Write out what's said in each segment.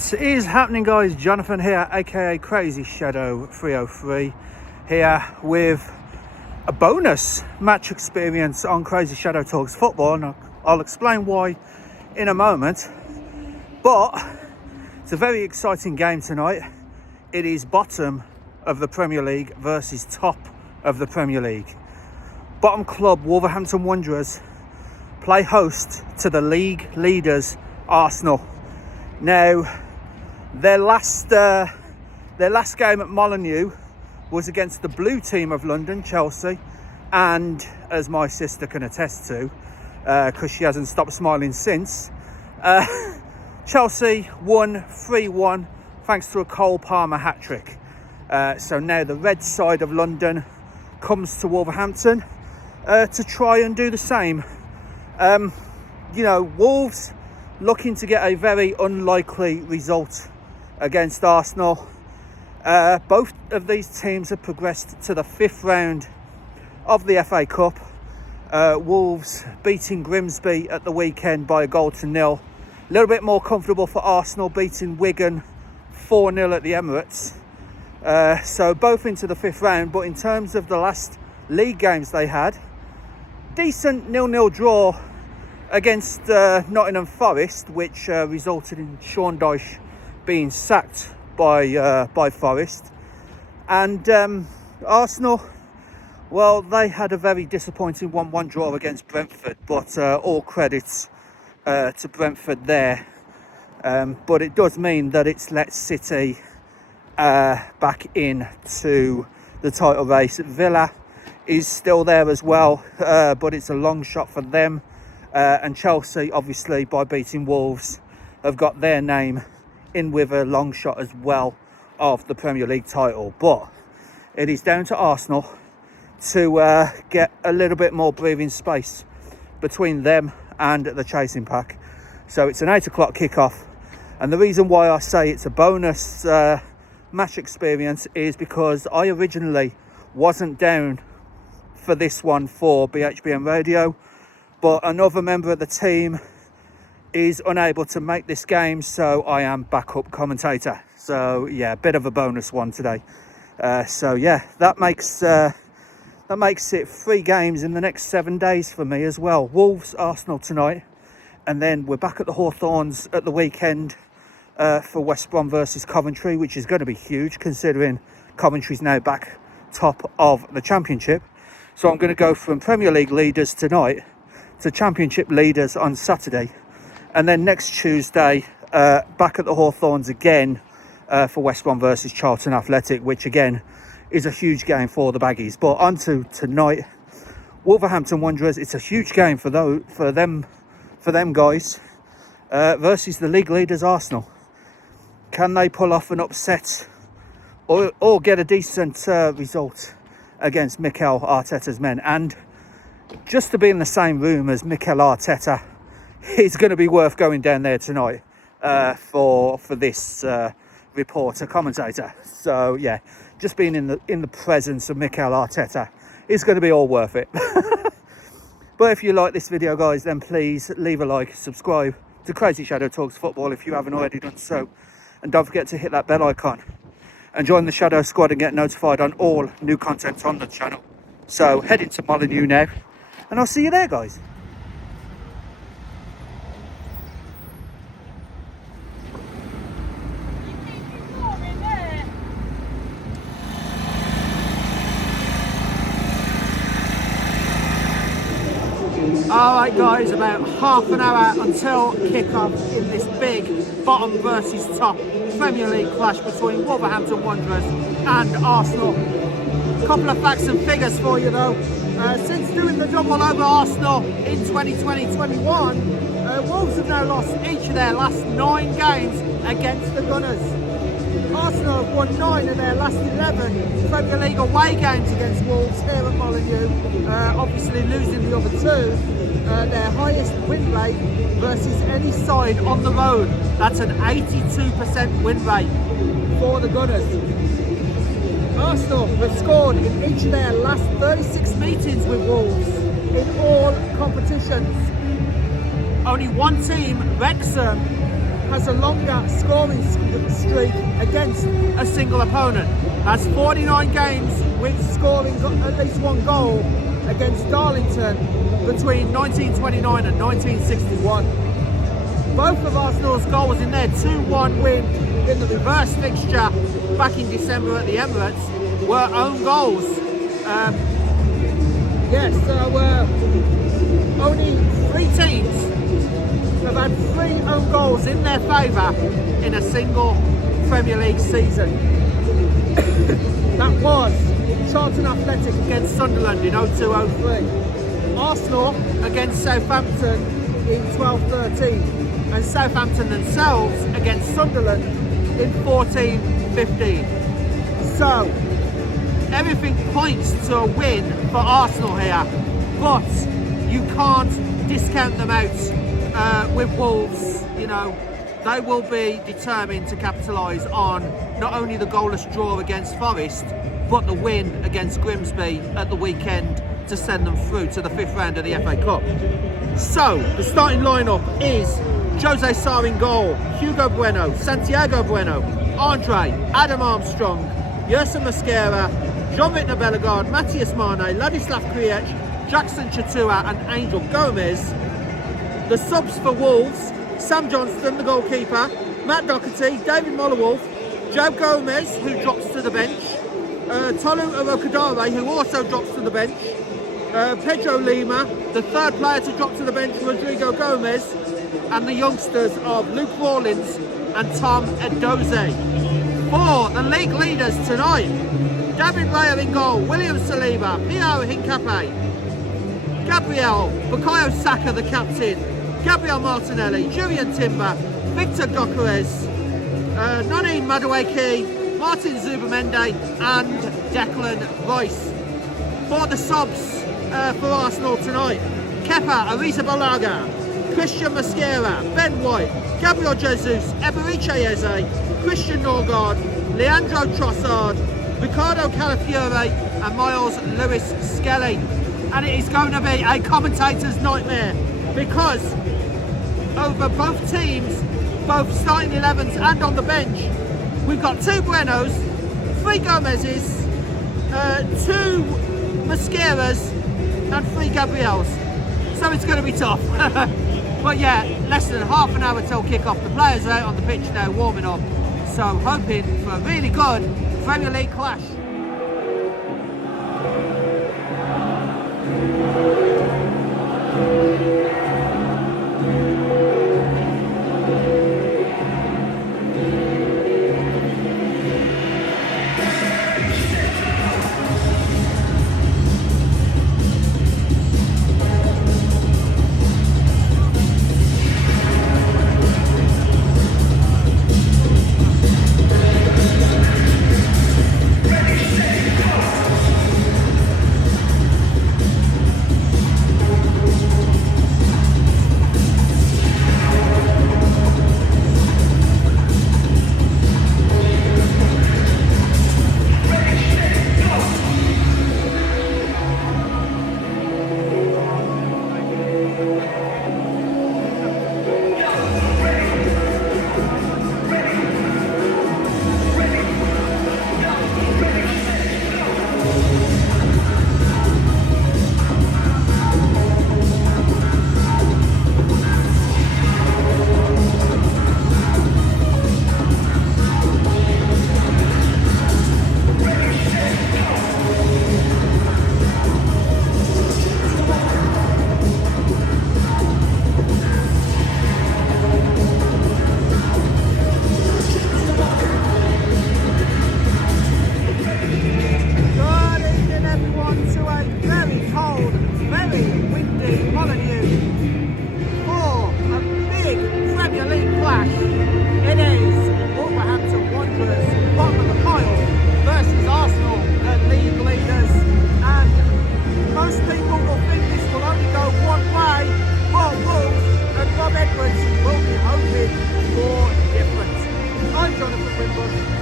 What is happening, guys? Jonathan here, aka CrazyShadow 303, here with a bonus match experience on CrazyShadow Talks Football, and I'll explain why in a moment. But it's a very exciting game tonight. It is bottom of the Premier League versus top of the Premier League. Bottom club Wolverhampton Wanderers play host to the league leaders Arsenal. Now, their last game at Molineux was against the blue team of London, Chelsea, and as my sister can attest to, because she hasn't stopped smiling since, Chelsea won 3-1 thanks to a Cole Palmer hat-trick. So now the red side of London comes to Wolverhampton to try and do the same. Wolves looking to get a very unlikely result against Arsenal. Both of these teams have progressed to the 5th round of the FA Cup. Wolves beating Grimsby at the weekend by 1-0. A little bit more comfortable for Arsenal, beating Wigan 4-0 at the Emirates. So both into the 5th round, but in terms of the last league games they had, decent 0-0 draw against Nottingham Forest, which resulted in Sean Dyche being sacked by Forest. And Arsenal, well, they had a very disappointing 1-1 draw against Brentford, but all credits to Brentford there. But it does mean that it's let City back into the title race. Villa is still there as well, but it's a long shot for them. And Chelsea, obviously, by beating Wolves, have got their name in with a long shot as well of the Premier League title. But it is down to Arsenal to get a little bit more breathing space between them and the chasing pack. So it's an 8 o'clock kickoff. And the reason why I say it's a bonus match experience is because I originally wasn't down for this one for BHBN Radio, but another member of the team is unable to make this game, so I am backup commentator. So yeah, a bit of a bonus one today. So yeah, that makes it 3 games in the next 7 days for me as well. Wolves, Arsenal tonight, and then we're back at the Hawthorns at the weekend for West Brom versus Coventry, which is going to be huge considering Coventry's now back top of the Championship. So I'm going to go from Premier League leaders tonight to Championship leaders on Saturday, and then next Tuesday back at the Hawthorns again for West Brom versus Charlton Athletic, which again is a huge game for the Baggies. But on to tonight, Wolverhampton Wanderers. It's a huge game for them guys versus the league leaders Arsenal. Can they pull off an upset or get a decent result against Mikel Arteta's men? And just to be in the same room as Mikel Arteta is going to be worth going down there tonight for this reporter commentator. So yeah, just being in the presence of Mikel Arteta is going to be all worth it. But if you like this video, guys, then please leave a like, subscribe to CrazyShadow Talks Football if you haven't already done so, and don't forget to hit that bell icon and join the Shadow Squad and get notified on all new content on the channel. So head into Molineux now, and I'll see you there, guys. Alright guys, about half an hour until kick-off in this big bottom versus top Premier League clash between Wolverhampton Wanderers and Arsenal. A couple of facts and figures for you though. Since doing the double over Arsenal in 2020-21, Wolves have now lost each of their last 9 games against the Gunners. Arsenal have won 9 of their last 11 Premier League away games against Wolves here at Molineux, obviously losing the other 2. Their highest win rate versus any side on the road. That's an 82% win rate for the Gunners. Arsenal have scored in each of their last 36 meetings with Wolves in all competitions. Only one team, Wrexham, has a longer scoring streak against a single opponent. Has 49 games with scoring at least one goal against Darlington between 1929 and 1961. Both of Arsenal's goals in their 2-1 win in the reverse fixture back in December at the Emirates were own goals. Only 3 teams have had 3 own goals in their favour in a single Premier League season. That was Charlton Athletic against Sunderland in 02-03, Arsenal against Southampton in 12-13, and Southampton themselves against Sunderland in 14-15. So everything points to a win for Arsenal here, but you can't discount them out with Wolves. You know, they will be determined to capitalise on not only the goalless draw against Forest, but the win against Grimsby at the weekend to send them through to the 5th round of the FA Cup. So the starting lineup is Jose Sarr in goal, Hugo Bueno, Santiago Bueno, Andre, Adam Armstrong, Yerson Mosquera, Jean-Victor Bellegarde, Matthias Mane, Ladislav Kriech, Jackson Chatua and Angel Gomez. The subs for Wolves: Sam Johnston, the goalkeeper, Matt Doherty, David Mollewolf, Joe Gomez, who drops to the bench, Tolu Arokadare, who also drops to the bench, Pedro Lima, the third player to drop to the bench, Rodrigo Gomez, and the youngsters of Luke Rawlins and Tom Edoze. For the league leaders tonight: David Raya in goal, William Saliba, Pierre Hincapié, Gabriel, Bukayo Saka the captain, Gabriel Martinelli, Julian Timber, Victor Gyökeres, Noni Madueke, Martin Zubimende and Declan Rice. For the subs for Arsenal tonight: Kepa Arrizabalaga, Christian Mosquera, Ben White, Gabriel Jesus, Eberiche Eze, Christian Norgard, Leandro Trossard, Ricardo Calafiore and Miles Lewis Skelly. And it is going to be a commentator's nightmare, because over both teams, both starting 11s and on the bench, we've got 2 Buenos, 3 Gomez's, 2 Mosqueras and 3 Gabriels. So it's going to be tough. But yeah, less than half an hour till kick-off. The players are out on the pitch now warming up, so hoping for a really good Premier League clash.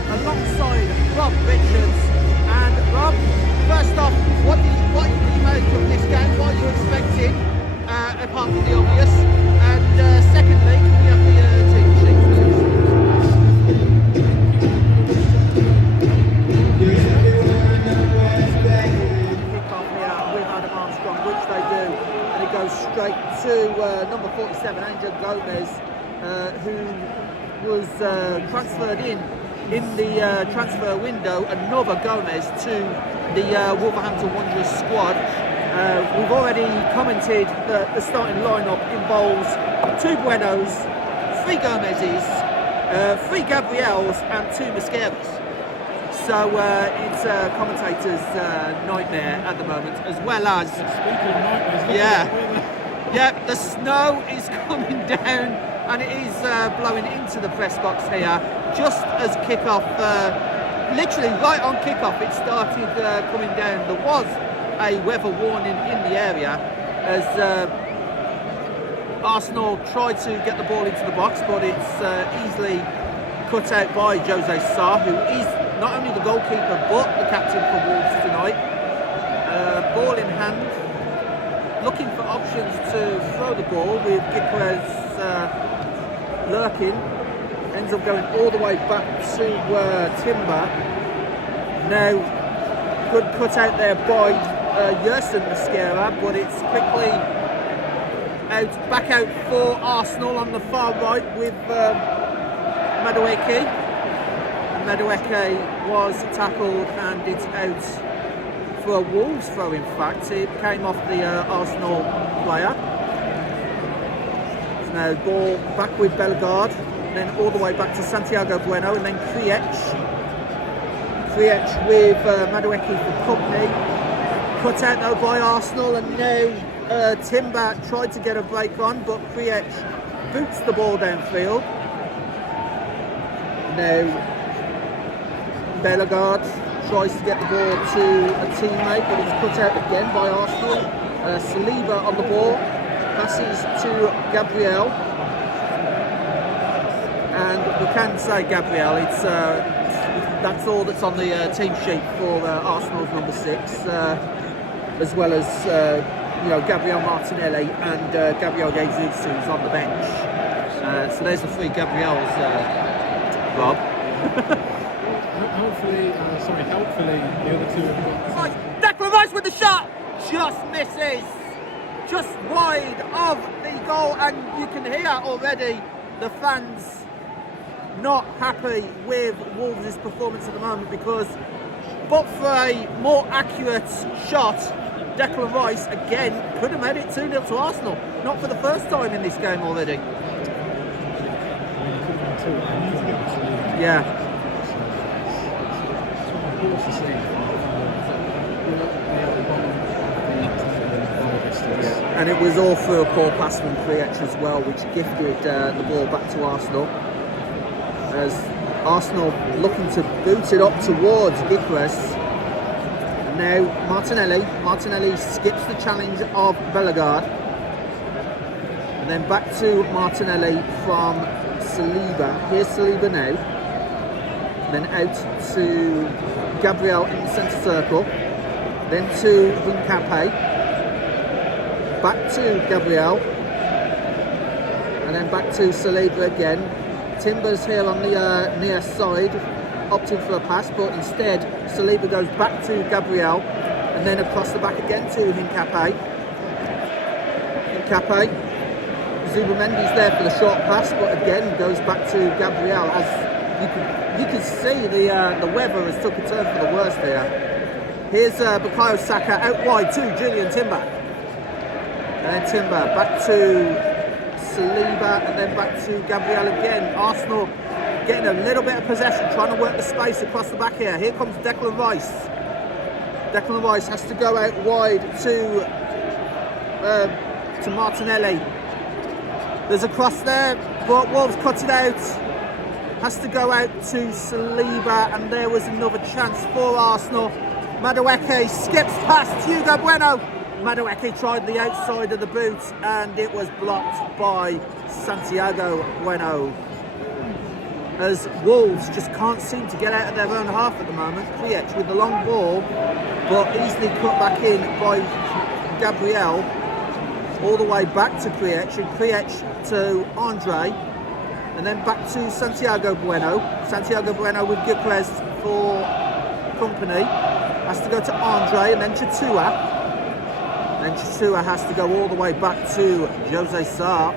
Alongside Rob Richards. And Rob, first off, what do you make of this game? What are you expecting, apart from the obvious? And secondly, can we have the team sheets? straight to number 47, Angel Gomez, who was transferred in the transfer window. Another Gomez to the Wolverhampton Wanderers squad. We've already commented that the starting lineup involves 2 Buenos, 3 Gomez's, 3 Gabriels and 2 Mascaras. So it's a commentator's nightmare at the moment, as well as... Speaking of nightmares, yeah, the snow is coming down and it is blowing into the press box here. Just as kickoff, literally right on kickoff, it started coming down. There was a weather warning in the area as Arsenal tried to get the ball into the box, but it's easily cut out by Jose Sarr, who is not only the goalkeeper but the captain for Wolves tonight. Ball in hand, looking for options to throw the ball with Gyökeres lurking. Ends up going all the way back to Timber. Now, good cut out there by Yerson Mascara, but it's quickly back out for Arsenal on the far right with Madueke. Madueke was tackled and it's out for a Wolves throw. In fact, it came off the Arsenal player. So now ball back with Bellegarde, then all the way back to Santiago Bueno, and then Kriech with Madueke for company. Cut out though by Arsenal, and now Timber tried to get a break on, but Kriech boots the ball downfield. Now Bellegarde tries to get the ball to a teammate, but it's cut out again by Arsenal. Saliba on the ball, passes to Gabriel, and we can say Gabriel, it's that's all that's on the team sheet for Arsenal's number 6, as well as Gabriel Martinelli and Gabriel Jesus, who's on the bench. So there's the 3 Gabriels, Rob. Hopefully the other 2 have got... Declan Rice with the shot! Just misses! Just wide of the goal, and you can hear already the fans not happy with Wolves' performance at the moment, because but for a more accurate shot, Declan Rice again could have made it 2-0 to Arsenal. Not for the first time in this game already. Yeah. And it was all through a poor pass from Kriech as well, which gifted the ball back to Arsenal. As Arsenal looking to boot it up towards Gyökeres. Now Martinelli skips the challenge of Bellegarde. And then back to Martinelli from Saliba. Here's Saliba now. Then out to Gabriel in the centre circle. Then to Hincapié. Back to Gabriel. And then back to Saliba again. Timber's here on the near side, opting for a pass, but instead Saliba goes back to Gabriel and then across the back again to Hincapié. Zubamendi's there for the short pass, but again goes back to Gabriel. As you can see, the weather has took a turn for the worse here. Here's Bukayo Saka out wide to Julian Timber, and then Timber back to Saliba, and then back to Gabriel again. Arsenal getting a little bit of possession, trying to work the space across the back here. Here comes Declan Rice. Declan Rice has to go out wide to Martinelli. There's a cross there, but Wolves cut it out. Has to go out to Saliba, and there was another chance for Arsenal. Madueke skips past Hugo Bueno. Madueke tried the outside of the boot, and it was blocked by Santiago Bueno. As Wolves just can't seem to get out of their own half at the moment. Kriech with the long ball, but easily cut back in by Gabriel. All the way back to Kriech, and Kriech to Andre, and then back to Santiago Bueno. Santiago Bueno with Gyökeres for company. Has to go to Andre, and then to Tua. And Chasua has to go all the way back to Jose Sarr.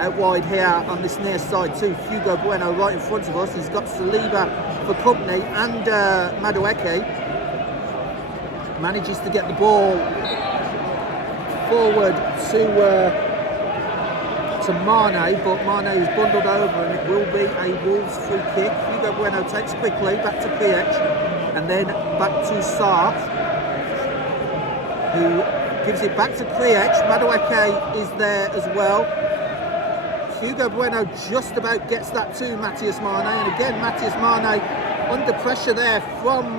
Out wide here on this near side to Hugo Bueno right in front of us. He's got Saliba for company and Madueke. Manages to get the ball forward to Mane, but Mane is bundled over and it will be a Wolves free kick. Hugo Bueno takes quickly back to Piech and then back to Sarr, who gives it back to Piech. Madueke is there as well. Hugo Bueno just about gets that to Matthias Mane, and again Matthias Mane under pressure there from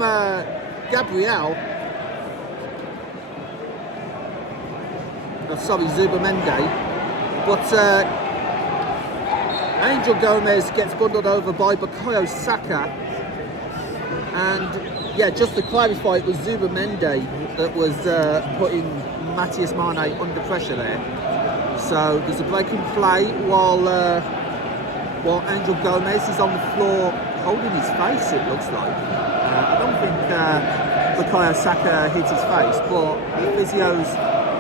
Gabriel. Oh, sorry, Zubamendi. But Angel Gomez gets bundled over by Bukayo Saka. And yeah, just to clarify, it was Zubamendi that was putting Matthias Mane under pressure there. So there's a break in play while Angel Gomez is on the floor holding his face, it looks like. I don't think Bukayo Saka hit his face, but the physios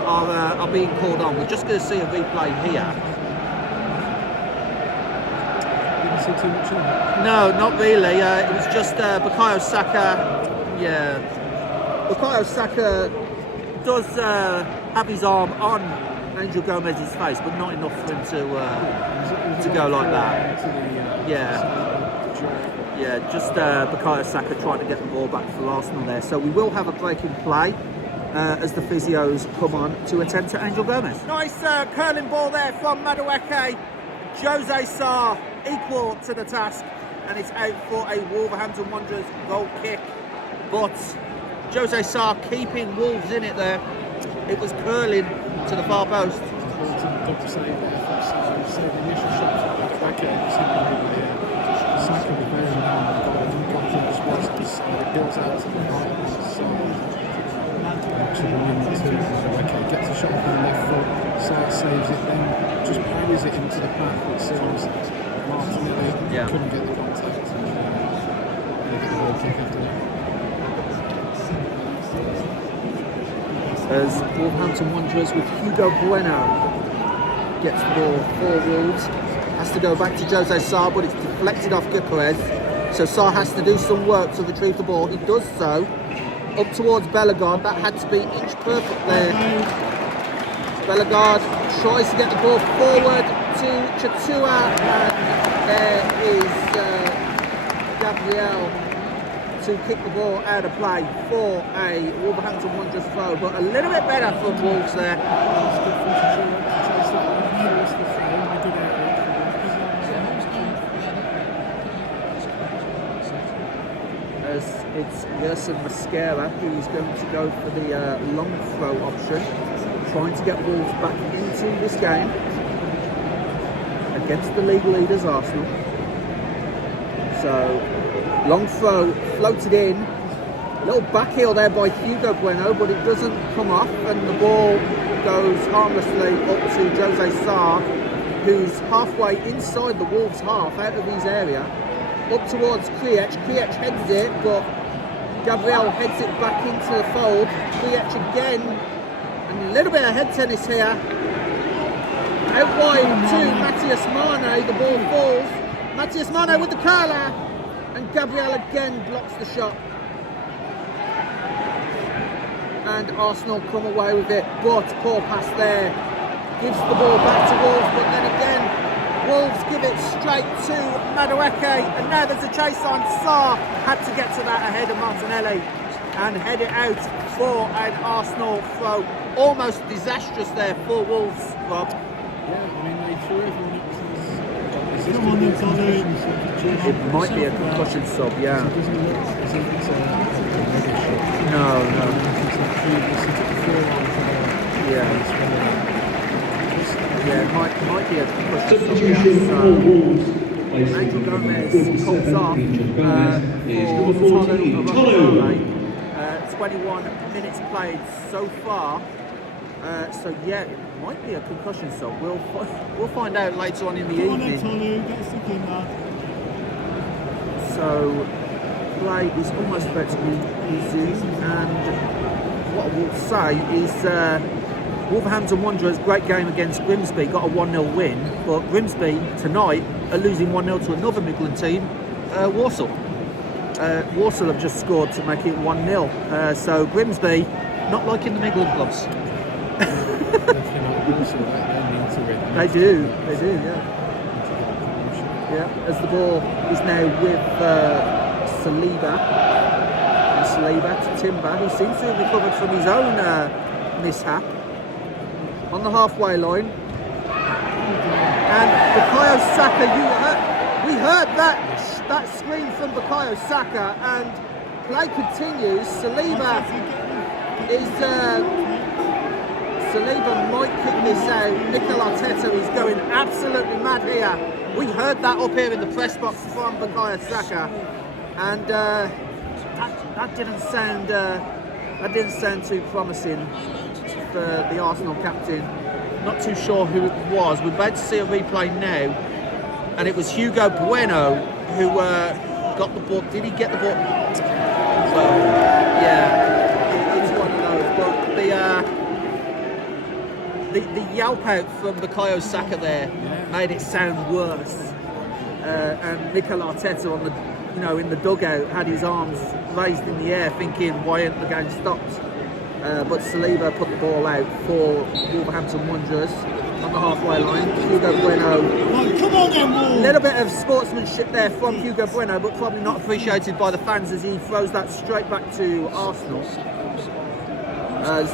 are being called on. We're just going to see a replay here. Didn't see too much of it. No, not really. It was just Bukayo Saka. Yeah, Bukayo Saka does have his arm on Angel Gomez's face, but not enough for him to go like that. Yeah, just Bukayo Saka trying to get the ball back for Arsenal there. So we will have a break in play as the physios come on to attend to Angel Gomez. Nice curling ball there from Madueke. Jose Sarr equal to the task, and it's out for a Wolverhampton Wanderers goal kick. But Jose Sarr keeping Wolves in it there. It was curling to the far post. Got to say the initial shot from Madueke Saka was very confidence was it builds out to the right side. Okay, gets a shot from the left foot, Sarr saves it, then just parries it into the path that serves Martinelli. Couldn't get the contact and they get the ball kick after that. As Wolverhampton Wanderers with Hugo Bueno gets the ball for Wolves, has to go back to Jose Sarr, but it's deflected off Gyökeres, so Sarr has to do some work to retrieve the ball. He does so up towards Bellegarde. That had to be inch perfect there. Bellegarde tries to get the ball forward to Chasua, and there is Gabriel to kick the ball out of play for a Wolverhampton Wanderers throw, but a little bit better from Wolves there. As it's Yerson Mosquera who's going to go for the long throw option, trying to get Wolves back into this game against the league leaders Arsenal. So long throw floated in, little back heel there by Hugo Bueno, but it doesn't come off, and the ball goes harmlessly up to Jose Sarr, who's halfway inside the Wolves half, out of his area, up towards Piech. Piech heads it, but Gabriel heads it back into the fold. Piech again, and a little bit of head tennis here. Out wide to Matthias Mane, the ball falls. Matthias Mane with the curler, and Gabriel again blocks the shot. And Arsenal come away with it, but poor pass there. Gives the ball back to Wolves, but then again, Wolves give it straight to Madueke, and now there's a chase on. Sarr had to get to that ahead of Martinelli and head it out for an Arsenal throw. Almost disastrous there for Wolves, Rob. Yeah, I mean, they threw everyone up to It might be a concussion sub, yeah. It doesn't look as if it's a mega shot. No. Yeah, it might be a concussion sub, yeah. So, Angel Gomez comes off for Tolu. 21 minutes played so far. So yeah, it might be a concussion sub. We'll find out later on in the evening. So play is almost about to be resumed, and what I will say is Wolverhampton Wanderers, great game against Grimsby, got a 1-0 win, but Grimsby tonight are losing 1-0 to another Midland team, Walsall. Walsall have just scored to make it 1-0. So Grimsby not liking the Midland clubs. They do, yeah. Yeah, as the ball is now with Saliba to Timber, who seems to have recovered from his own mishap on the halfway line. And Bukayo Saka, we heard that scream from Bukayo Saka, and play continues. Saliba might kick this out. Mikel Arteta is going absolutely mad here. We heard that up here in the press box from Bukayo Saka, and that didn't sound too promising for the Arsenal captain. Not too sure who it was. We're about to see a replay now, and it was Hugo Bueno who got the ball. Did he get the ball? Well, yeah, it's one of those. But the yelp out from Bukayo Saka there made it sound worse. And Mikel Arteta in the dugout had his arms raised in the air, thinking, why ain't the game stopped? But Saliba put the ball out for Wolverhampton Wanderers on the halfway line. Hugo Bueno. A little bit of sportsmanship there from Hugo Bueno, but probably not appreciated by the fans as he throws that straight back to Arsenal. As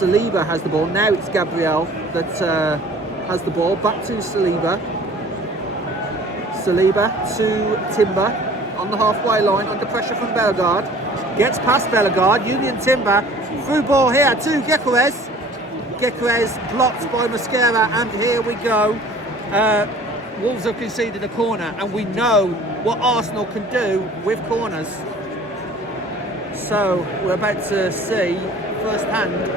Saliba has the ball. Now it's Gabriel that has the ball. Back to Saliba. Saliba to Timber on the halfway line, under pressure from Bellegarde. Gets past Bellegarde. Union Timber. Through ball here to Gyökeres. Gyökeres blocked by Mosquera, and here we go. Wolves have conceded a corner, and we know what Arsenal can do with corners. So we're about to see firsthand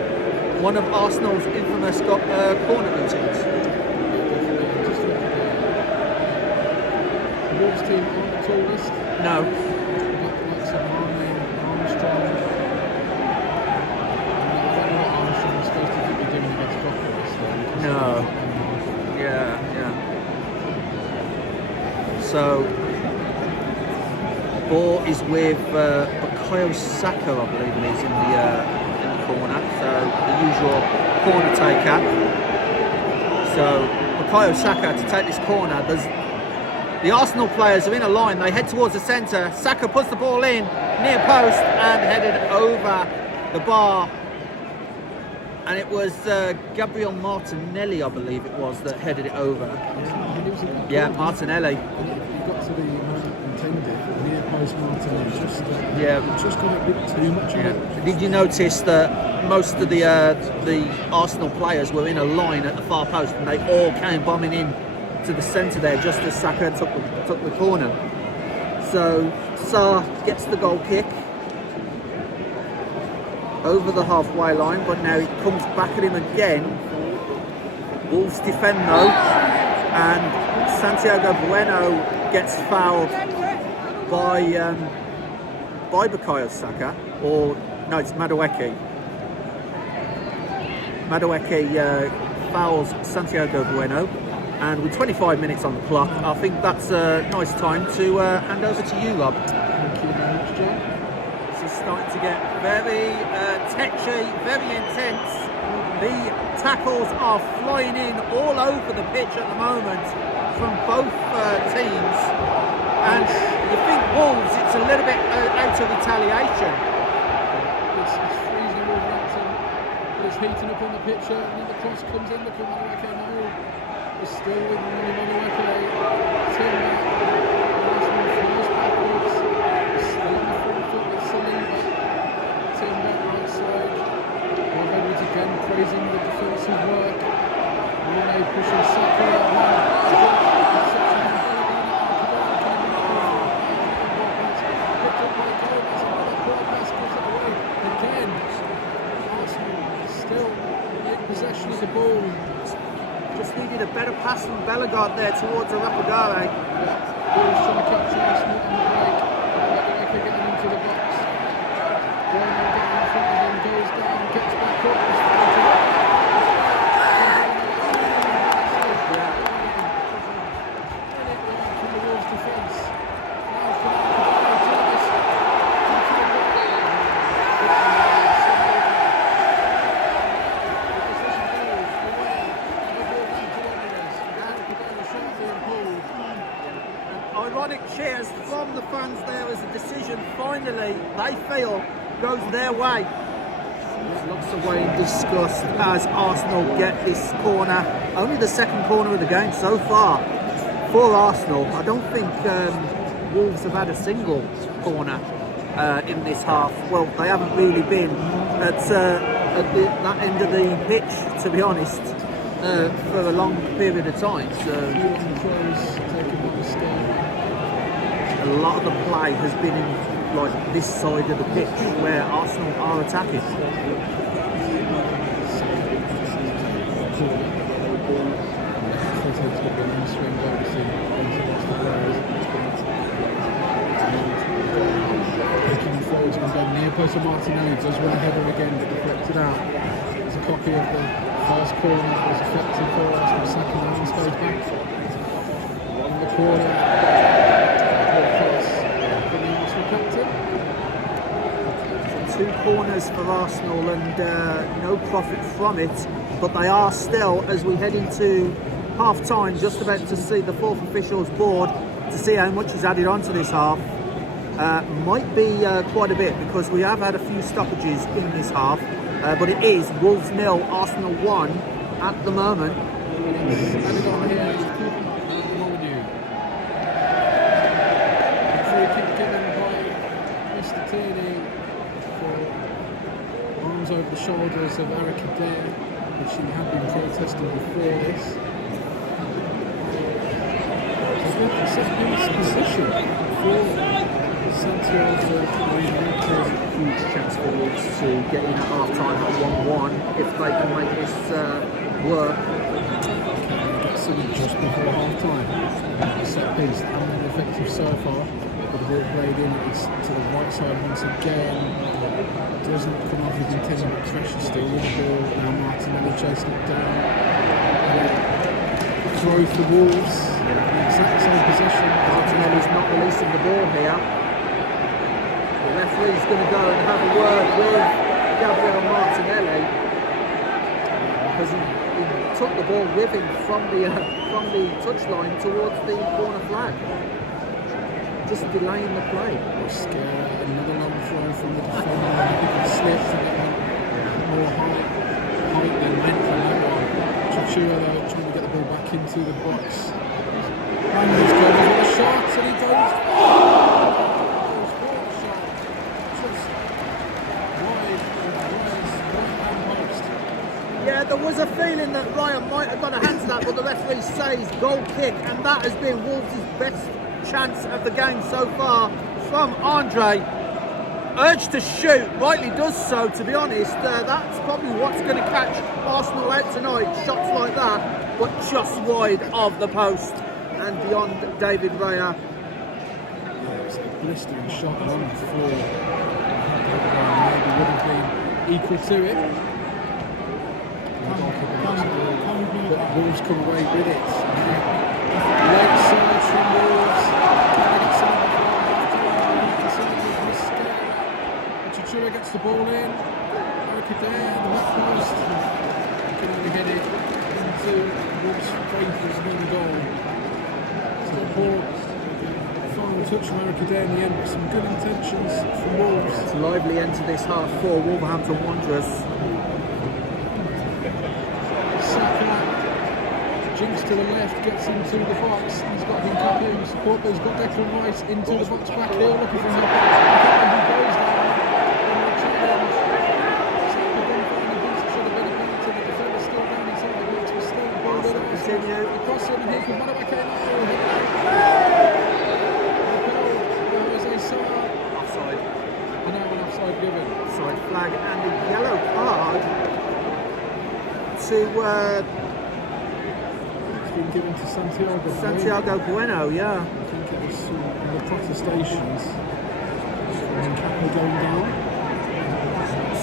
one of Arsenal's infamous corner routines. The Wolves team aren't the tallest. No. Like some Armstrong. I don't know what Armstrong was supposed to be doing against Gyökeres. No. Yeah. So ball is with Bukayo Saka, I believe it is, in the corner. So the usual corner taker. So Bukayo Saka to take this corner. The Arsenal players are in a line. They head towards the centre. Saka puts the ball in near post and headed over the bar. And it was Gabriel Martinelli, I believe it was, that headed it over. Yeah, Martinelli. He got to the intended near post Martinelli. Just got a bit too much of it. Did you notice that most of the Arsenal players were in a line at the far post, and they all came bombing in to the centre there just as Saka took the corner. So Sarr gets the goal kick over the halfway line, but now it comes back at him again. Wolves defend though, and Santiago Bueno gets fouled by Bukayo Saka, or no, it's Madueke. Madueke fouls Santiago Bueno, and with 25 minutes on the clock, I think that's a nice time to hand over to you, Rob. Thank you very much, John. This is starting to get very tetchy, very intense. The tackles are flying in all over the pitch at the moment from both teams, and you think Wolves, it's a little bit out of retaliation. It's freezing Wolverhampton, but it's heating up on the pitch, and then the cross comes in. Look at Madueke now. It's still with Madueke. Timber. Arsenal flies backwards. It's still in the front foot with Saliba. Timber right side. Edwards again praising the defensive work. Molineux pushing Saka out. Possession of the ball. Just needed a better pass from Bellegarde there towards Rapadare. Ball's trying to capture Arsenal on the break. Madueke getting into the box. from the fans there as a decision finally, they feel, goes their way. Looks away in disgust as Arsenal get this corner. Only the second corner of the game so far for Arsenal. I don't think Wolves have had a single corner in this half. Well, they haven't really been at that end of the pitch, to be honest, for a long period of time. So a lot of the play has been in like this side of the pitch where Arsenal are attacking. Near post of Martinelli does run a header again, but deflected out. There's a copy of the first corner that was effective for us. The second half goes back on the corner. From the Arsenal captain. Two corners for Arsenal and no profit from it, but they are still, as we head into half time, just about to see the fourth officials board to see how much is added on to this half. Might be quite a bit, because we have had a few stoppages in this half, but it is Wolves 0, Arsenal 1 at the moment. Added on here is Molineux. Free kick given by Mr. Tierney for arms over the shoulders of Eric Adair, which he had been protesting before this. Set position for Santiago, there's a huge chance for Wolves to get in at half time at 1-1 if they can make this work. Just before half time. Set piece, effective so far. But the ball played in, it's to the right side once again. Doesn't come off his intended pressure, still with the ball. Now Martinelli chasing it down. Throw for Wolves. Exact same possession. Martinelli's not releasing the ball here. The referee's going to go and have a word with Gabriel Martinelli, because he took the ball with him from the touchline towards the corner flag, just delaying the play. Another long throw from the defender. I think it slipped and it went more height than length on that one. Chachua though trying to get the ball back into the box. And he's going for the shot and he goes. Yeah, there was a feeling that Ryan might have got a hand to that, but the referee says goal kick, and that has been Wolves' best chance of the game so far from Andre. Urged to shoot, rightly does so, to be honest. That's probably what's going to catch Arsenal out tonight, shots like that, but just wide of the post and beyond David Raya. Yeah, it was a blistering shot on the floor. Maybe would have been equal to it. But Wolves come away with it. Late surge from Wolves. Chachua gets the ball in. Eric Adair, the left post. He can only get it into Wolves' faithfuls near the goal. So the poor final touch from Eric Adair in the end, but some good intentions from Wolves. It's a lively end to this half for Wolverhampton Wanderers. Jinx to the left, gets into the box. He's got Hincapié in support, but he's got Declan Rice into the box back here, looking for help. He goes down. And the challenge. So the ball finally beats should have been a penalty. The defender still down inside the box, but still the ball with us. Continue. The cross in, and here comes Matchday. Offside. And now an offside given. Offside flag and a yellow card to been given to Santiago Bueno, yeah. I think it was the protestations from Hincapié going down.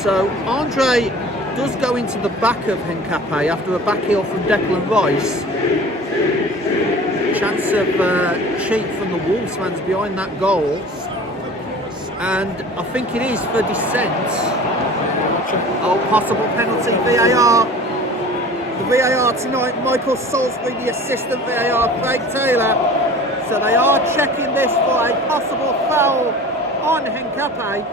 So Andre does go into the back of Hincapié after a back heel from Declan Rice. Chance of cheat from the Wolves fans behind that goal. And I think it is for dissent. Oh, possible penalty, VAR. The VAR tonight, Michael Salisbury, the assistant VAR, Craig Taylor, So they are checking this for a possible foul on Henkape.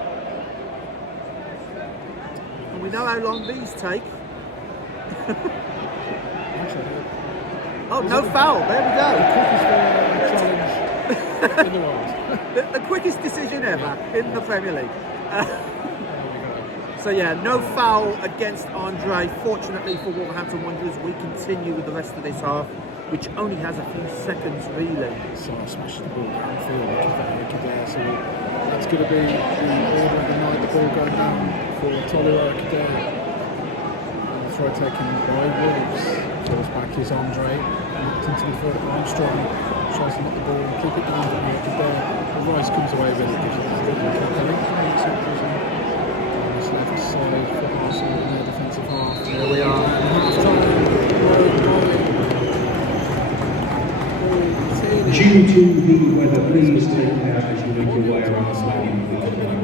And we know how long these take. Oh, no foul. There we go. Challenge in the world. The quickest decision ever in the Premier League. So yeah, no foul against Andre. Fortunately for Wolverhampton Wanderers, we continue with the rest of this half, which only has a few seconds really. So I smashed the ball downfield, which is that wicked there. So that's going to be the order of the night. The ball going down for Tolu Akadere. Throw taken by Wolves. Falls back is Andre. Martin to the forward. Armstrong tries to knock the ball and keep it down for Akadere. Rice comes away with it. Gives it a dribble. Left side, football in their defensive half. There we are. Due to the weather, please take care as you make your way around the stadium.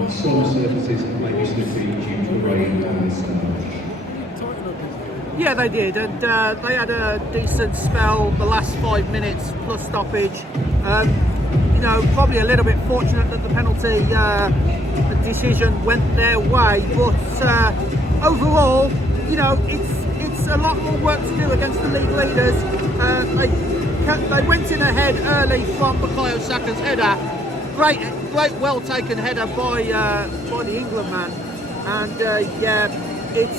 Some surfaces may be slippery due to rain and snow. Yeah, they did, and they had a decent spell the last 5 minutes plus stoppage. You know, probably a little bit fortunate that the penalty decision went their way, but overall, you know, it's a lot more work to do against the league leaders. They went in ahead early from Bukayo Saka's header. Great, well taken header by the England man, and yeah, it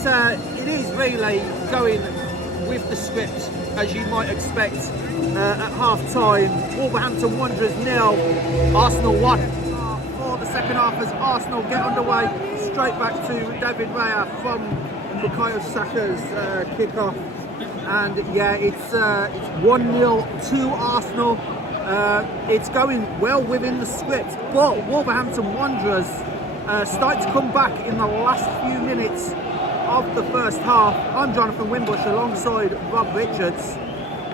is really going with the script as you might expect at half time. Wolverhampton Wanderers 0, Arsenal 1. For the second half as Arsenal get underway, straight back to David Raya from Bukayo Saka's kick-off. And yeah, it's 1-0 to Arsenal. It's going well within the script, but Wolverhampton Wanderers start to come back in the last few minutes of the first half. I'm Jonathan Wimbush alongside Rob Richards,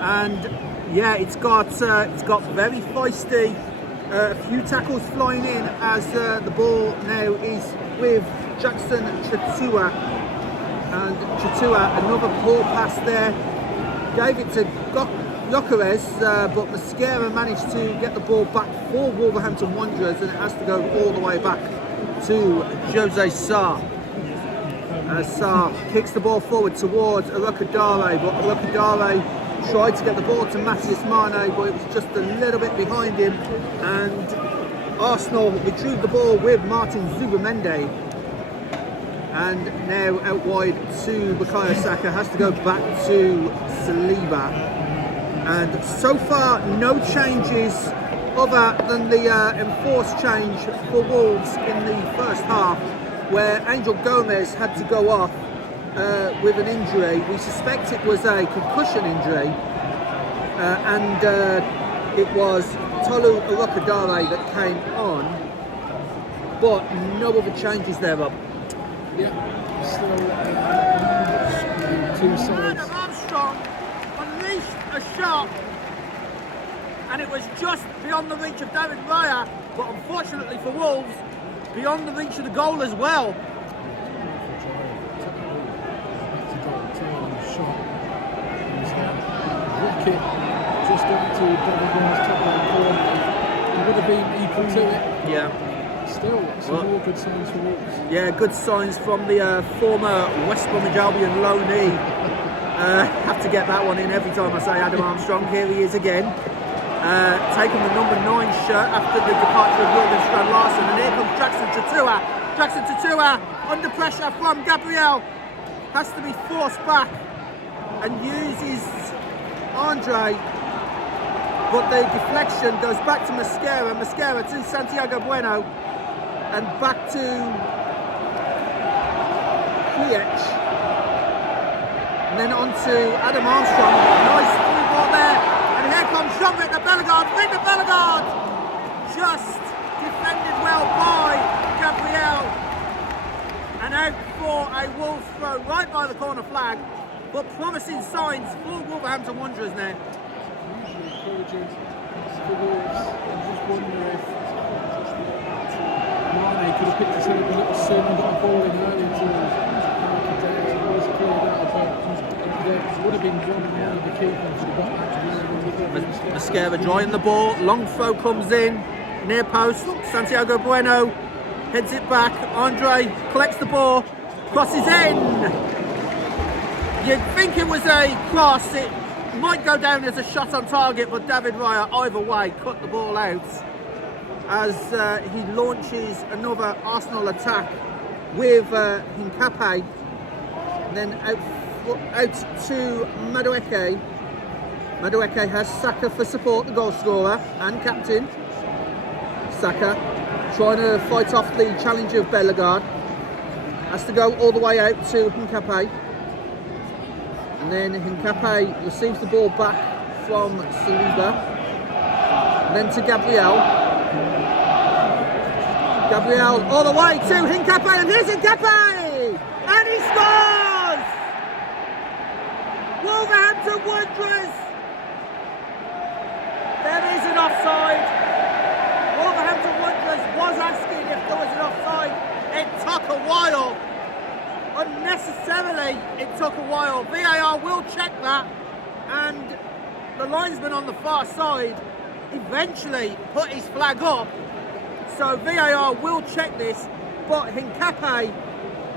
and yeah, it's got very feisty. A few tackles flying in as the ball now is with Jackson Chatua, and Chatua, another poor pass there, gave it to Gyökeres, but Mosquera managed to get the ball back for Wolverhampton Wanderers, and it has to go all the way back to Jose Sarr. Sarr kicks the ball forward towards Arukadare, but Arukadare tried to get the ball to Matthias Mane, but it was just a little bit behind him, and Arsenal retrieved the ball with Martin Zubimende, and now out wide to Bukayo Saka, has to go back to Saliba, and so far no changes other than the enforced change for Wolves in the first half, where Angel Gomez had to go off with an injury. We suspect it was a concussion injury, and it was Tolu Arukadare that came on, but no other changes there, Rob. Yeah, still two sides. Armstrong unleashed a shot, and it was just beyond the reach of David Raya, but unfortunately for Wolves, beyond the reach of the goal as well. Rocket just down to David Raya's top right corner. He would have been equal to it. Yeah. Still, some more good signs for Wolves. Yeah, good signs from the former West Bromwich Albion loanee. Have to get that one in every time I say Adam Armstrong. Here he is again, taking the number 9 shirt after the departure of Jürgen Strand-Larsen, and here comes Jackson Chatua. Jackson Chatua under pressure from Gabriel, has to be forced back and uses Andre, but the deflection goes back to Mosquera. Mosquera to Santiago Bueno, and back to Kliech, and then on to Adam Armstrong. Nice through ball there, and here comes Jean-Victor Bellegarde. Victor Bellegarde just defended well by Gabriel, and out for a Wolves throw right by the corner flag, but promising signs for Wolverhampton Wanderers now. Usually encouraging for Wolves. I just wonder if Mane could have picked his head up a little sooner, got a ball in early to Akadere. It was cleared out, but would have been one of the keepers who got that. Mascara drawing the ball, long throw comes in, near post, Santiago Bueno heads it back, Andre collects the ball, crosses in. You'd think it was a cross, it might go down as a shot on target, but David Raya either way cut the ball out as he launches another Arsenal attack with Hincapié, and then out to Madueke. Madueke has Saka for support, the goal scorer and captain. Saka trying to fight off the challenge of Bellegarde. Has to go all the way out to Hincapié. And then Hincapié receives the ball back from Saliba. And then to Gabriel. Gabriel all the way to Hincapié, and here's Hincapié! And he scores! Wolverhampton Wanderers! There is an offside. Wolverhampton Wanderers was asking if there was an offside. It took a while. Unnecessarily, it took a while. VAR will check that, and the linesman on the far side eventually put his flag up. So VAR will check this, but Hincapié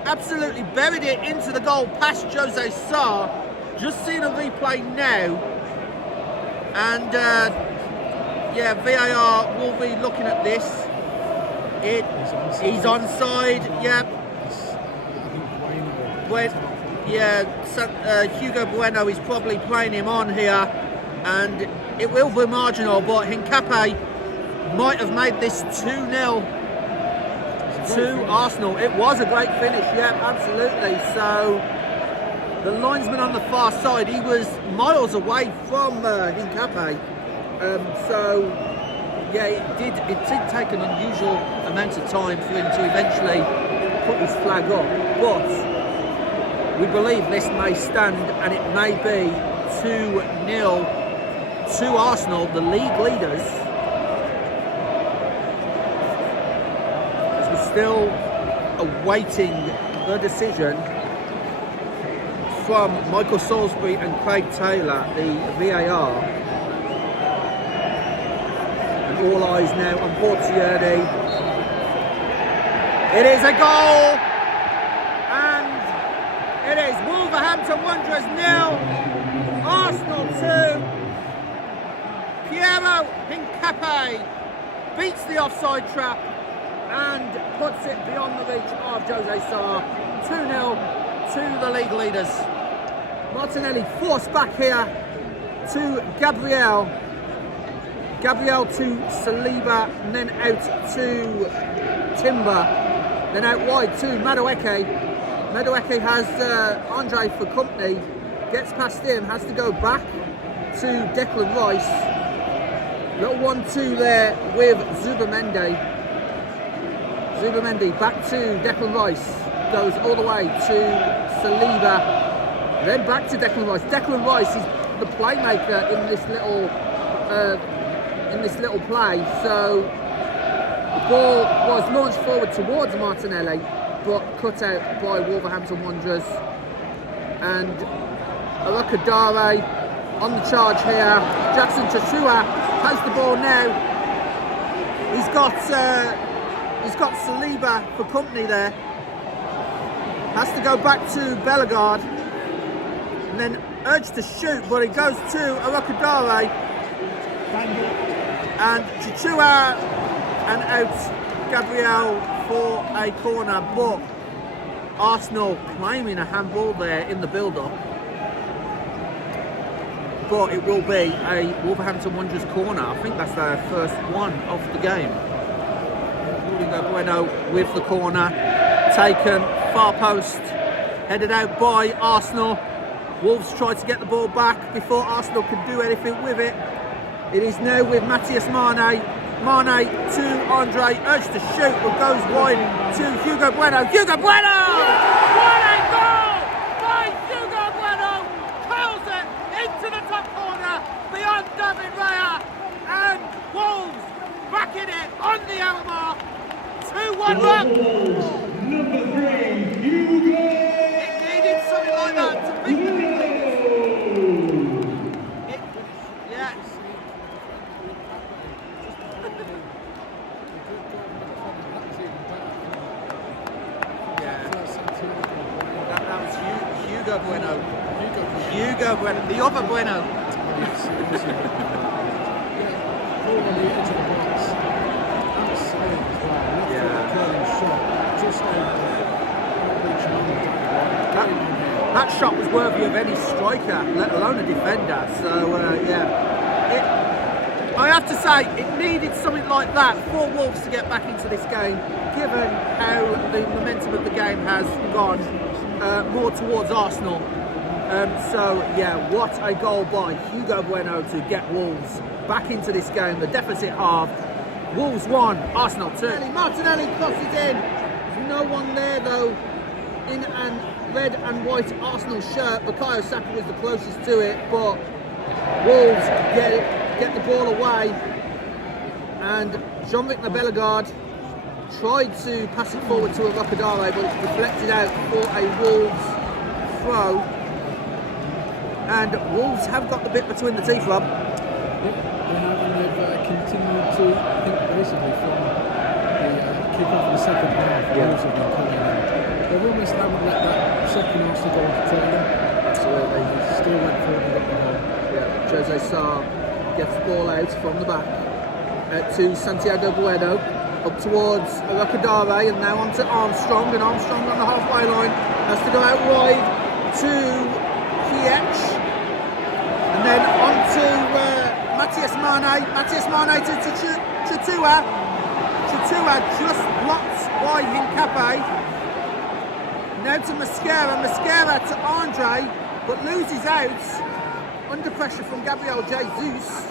absolutely buried it into the goal past Jose Sarr. Just seen a replay now, and yeah, VAR will be looking at this. He's onside, yeah. Hugo Bueno is probably playing him on here, and it will be marginal, but Hincapié might have made this 2-0 to Arsenal. It was a great finish, yeah, absolutely. So the linesman on the far side, he was miles away from Hincapié. So yeah, it did take an unusual amount of time for him to eventually put his flag up, but we believe this may stand, and it may be 2-0 to Arsenal, the league leaders. As we're still awaiting the decision from Michael Salisbury and Craig Taylor, the VAR. And all eyes now on Portieri. It is a goal! It is Wolverhampton Wanderers 0, Arsenal 2. Piero Hincapié beats the offside trap and puts it beyond the reach of Jose Sarr. 2-0 to the league leaders. Martinelli forced back here to Gabriel. Gabriel to Saliba, and then out to Timber. Then out wide to Madueke. Madueke has Andre for company, gets past him, has to go back to Declan Rice. Little 1-2 there with Zubamendi. Zubamendi back to Declan Rice, goes all the way to Saliba, then back to Declan Rice. Declan Rice is the playmaker in this little play. So the ball was launched forward towards Martinelli, but cut out by Wolverhampton Wanderers. And Arukadare on the charge here. Jackson Chachua has the ball now. He's got Saliba for company there. Has to go back to Bellegarde, and then urged to shoot, but it goes to Arukadare and Chachua, and out Gabriel for a corner, but Arsenal claiming a handball there in the build-up. But it will be a Wolverhampton Wanderers corner. I think that's their first one of the game. Bueno with the corner, taken far post, headed out by Arsenal. Wolves tried to get the ball back before Arsenal could do anything with it. It is now with Matthias Mane. Mane to Andre, urged to shoot, but goes wide to Hugo Bueno. Hugo Bueno! What a goal by Hugo Bueno! Curls it into the top corner beyond David Raya, and Wolves back in it on the hour mark. 2-1 run. Number 3, Hugo! It needed something like that to beat them. Bueno. Hugo Bueno, the other Bueno. Yes, ball on the edge of the box. Outside as well. Yeah. Curling shot. Just over That shot was worthy of any striker, let alone a defender. So, I have to say, it needed something like that for Wolves to get back into this game, given how the momentum of the game has gone more towards Arsenal. What a goal by Hugo Bueno to get Wolves back into this game. The deficit halved. Wolves 1, Arsenal 2. Martinelli crosses in. There's no one there though in a red and white Arsenal shirt. Bukayo Saka was the closest to it, but Wolves get the ball away, and Jean-Victor Bellegarde tried to pass it forward to a Rocadare, but it's deflected out for a Wolves throw, and Wolves have got the bit between the teeth, Rob. They have, and they've continued to, I think, basically from the kick-off in the second half, Wolves have been coming in. They almost haven't let that second Arsenal goal deter them. Absolutely. They still went forward and got the goal. Yeah, Jose Sarr gets the ball out from the back to Santiago Bueno, up towards Rocadare, and now on to Armstrong, and Armstrong on the halfway line has to go out wide to Ziyech, and then on to Matthias Mane to Chitua just blocked by Hincapié. Now to Mascara to Andre, but loses out under pressure from Gabriel Jesus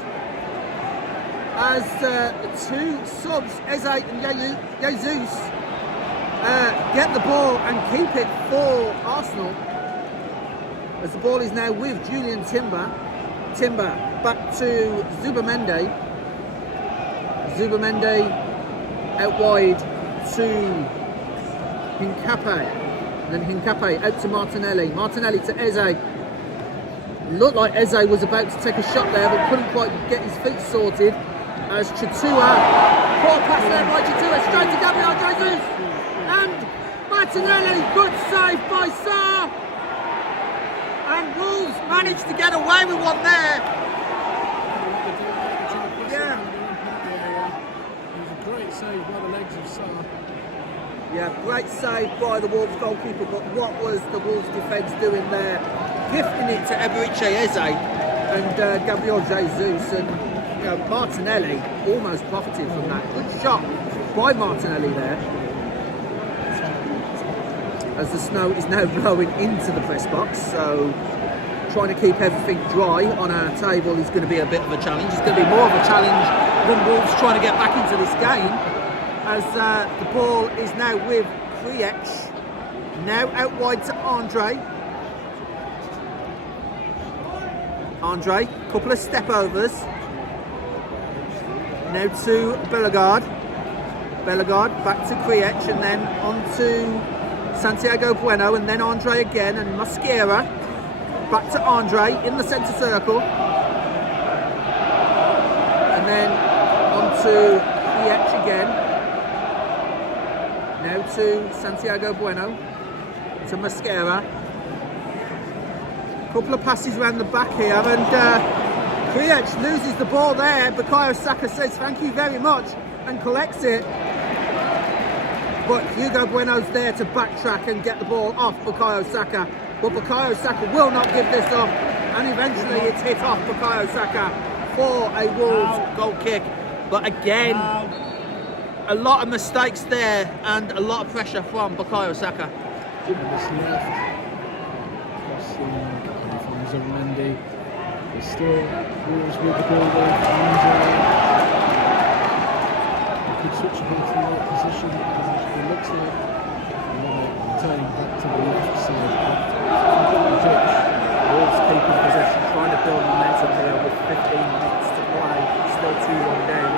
as the two subs, Eze and Jesus, get the ball and keep it for Arsenal, as the ball is now with Julian Timber back to Zubamende out wide to Hincapié. Then Hincapié out to Martinelli to Eze. Looked like Eze was about to take a shot there, but couldn't quite get his feet sorted. As Chitua, poor pass there by Chitua, straight to Gabriel Jesus, and Martinelli, good save by Sarr, and Wolves managed to get away with one there. Yeah. It was a great save by the legs of Sarr. Yeah, great save by the Wolves goalkeeper, but what was the Wolves defence doing there? Gifting it to Eberiche Eze and Gabriel Jesus, and Martinelli almost profited from that. Good shot by Martinelli there. As the snow is now blowing into the press box, so trying to keep everything dry on our table is going to be a bit of a challenge. It's going to be more of a challenge than Wolves trying to get back into this game, as the ball is now with Ziyech, now out wide to Andre, couple of step overs. Now to Bellegarde back to Ziyech, and then on to Santiago Bueno, and then Andre again, and Mosquera back to Andre in the centre circle, and then on to Ziyech again. Now to Santiago Bueno, to Mosquera. Couple of passes around the back here, and Ziyech loses the ball there. Bukayo Saka says thank you very much and collects it, but Hugo Bueno's there to backtrack and get the ball off Bukayo Saka, but Bukayo Saka will not give this up, and eventually it's hit off Bukayo Saka for a Wolves goal kick. But again, a lot of mistakes there and a lot of pressure from Bukayo Saka. Mendy. There's still Wolves with the ball there, and they could switch it into the right position, it looks like, and then they're turning back to the left side of the pitch. Wolves keeping possession, trying to build momentum here with 15 minutes to play, still 2-1 down.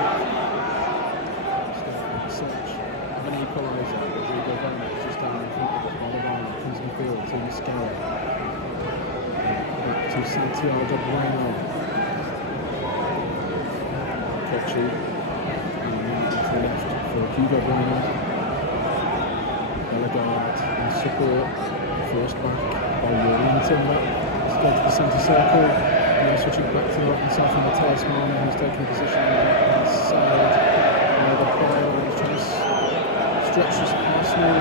Such of an equaliser, Rodrigo Gomez just down in front of the ball, comes in the field to Mascara. To Santiago Bueno. Kochi. And to the left for Hugo Bueno. Bellegarde in support. Forced back by Wolverhampton, to go to the centre circle. Now switching back to the right hand side from Matthias Marner, who's taking a position on the right hand side. The player is trying to stretch this Arsenal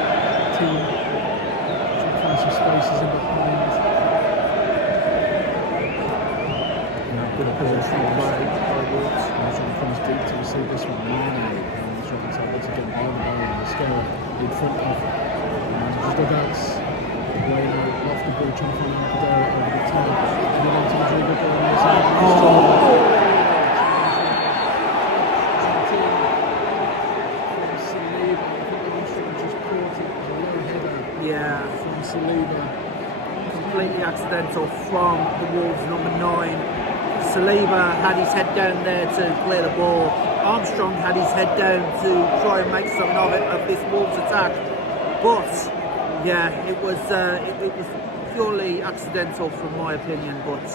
team, trying to find some spaces in behind. Now good possession by Wolves. Trying comes deep to receive this one. Molineux on the right hand side once again by the ball. The scale in front of the dugouts. Molineux off the ball, trying to find Amadeo over the top. And then onto the dribble goal. From Saliba. I think the instrument just caught it. It was a low header. Yeah, From Saliba. completely accidental from the Wolves number 9. Saliba had his head down there to clear the ball. Armstrong had his head down to try and make something of it, of this Wolves attack. But yeah, it was purely accidental from my opinion. But